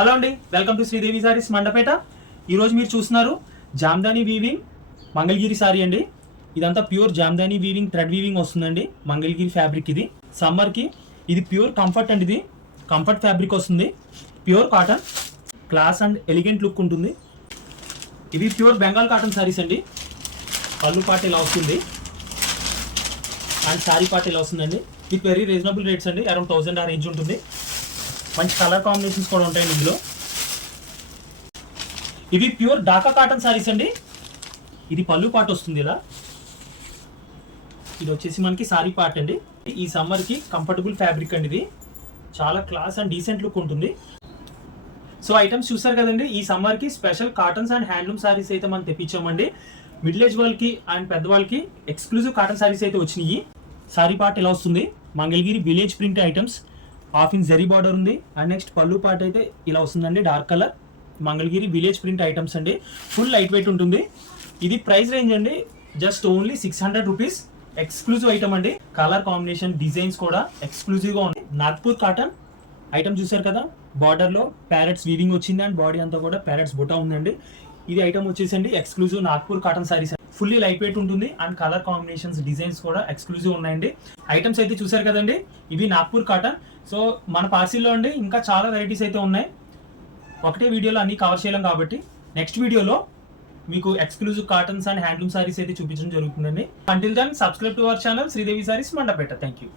Hello అండి, welcome to Sridevi Sarees Mandapeta. ఈరోజు మీరు చూస్తున్నారు జామ్దాని వీవింగ్ మంగళగిరి సారీ అండి. ఇదంతా pure Jamdani weaving thread weaving వస్తుందండి. మంగళగిరి ఫ్యాబ్రిక్ ఇది. సమ్మర్కి ఇది ప్యూర్ కంఫర్ట్ అండి. ఇది కంఫర్ట్ ఫ్యాబ్రిక్ వస్తుంది. Pure cotton, class and elegant look ఉంటుంది. ఇవి ప్యూర్ బెంగాల్ కాటన్ సారీస్ అండి. పళ్ళు పాట ఇలా వస్తుంది అండ్ శారీ పాట ఇలా వస్తుందండి. విత్ వెరీ రీజనబుల్ రేట్స్ అండి. అరౌండ్ 1000 ఆ రేంజ్ ఉంటుంది. మంచి కలర్ కాంబినేషన్స్ కూడా ఉంటాయండి ఇందులో. ఇవి ప్యూర్ ఢాకా కాటన్ సారీస్ అండి. ఇది పళ్ళు పాట వస్తుంది ఇలా. ఇది వచ్చేసి మనకి సారీ పార్ట్ అండి. ఈ సమ్మర్ కి కంఫర్టబుల్ ఫ్యాబ్రిక్ అండి. ఇది చాలా క్లాస్ అండ్ డీసెంట్ లుక్ ఉంటుంది. సో ఐటమ్స్ చూసారు కదండి. ఈ సమ్మర్ కి special cottons and handloom saris అయితే మనం తెప్పించామండి. మిడిల్ ఏజ్ వాళ్ళకి అండ్ పెద్దవాళ్ళకి ఎక్స్క్లూజివ్ కాటన్ సారీస్ అయితే వచ్చినాయి. సారీ పార్ట్ ఇలా వస్తుంది. Mangalagiri village print items, half in zari border ఉంది. అండ్ నెక్స్ట్ పళ్ళు పార్ట్ అయితే ఇలా వస్తుందండి. Dark colour Mangalagiri village print items అండి. ఫుల్ లైట్ వెయిట్ ఉంటుంది. ఇది ప్రైస్ రేంజ్ అండి just only 600 rupees. Exclusive item అండి. కలర్ కాంబినేషన్ డిజైన్స్ కూడా ఎక్స్క్లూజివ్ గా ఉంది. నాగ్పూర్ కాటన్ ఐటమ్ చూసారు కదా. బార్డర్ లో ప్యారెట్స్ వీవింగ్ వచ్చింది అండ్ బాడీ అంతా కూడా ప్యారెట్స్ బుటా ఉందండి. ఇది ఐటమ్ వచ్చేసండి exclusive Nagpur cotton saris. Fully light weight ఉంటుంది అండ్ కలర్ కాంబినేషన్స్ డిజైన్స్ కూడా ఎక్స్క్లూజివ్ ఉన్నాయండి. ఐటమ్స్ అయితే చూసారు కదండి. ఇవి నాగ్పూర్ కాటన్. సో మన పార్సిల్లో అండి ఇంకా చాలా వెరైటీస్ అయితే ఉన్నాయి. ఒకటే వీడియోలో అన్ని కవర్ చేయలేం కాబట్టి నెక్స్ట్ వీడియోలో మీకు exclusive cottons and handloom saris అయితే చూపించడం జరుగుతుందండి. Until then subscribe to our channel Sridevi Sarees Mandapeta. Thank you.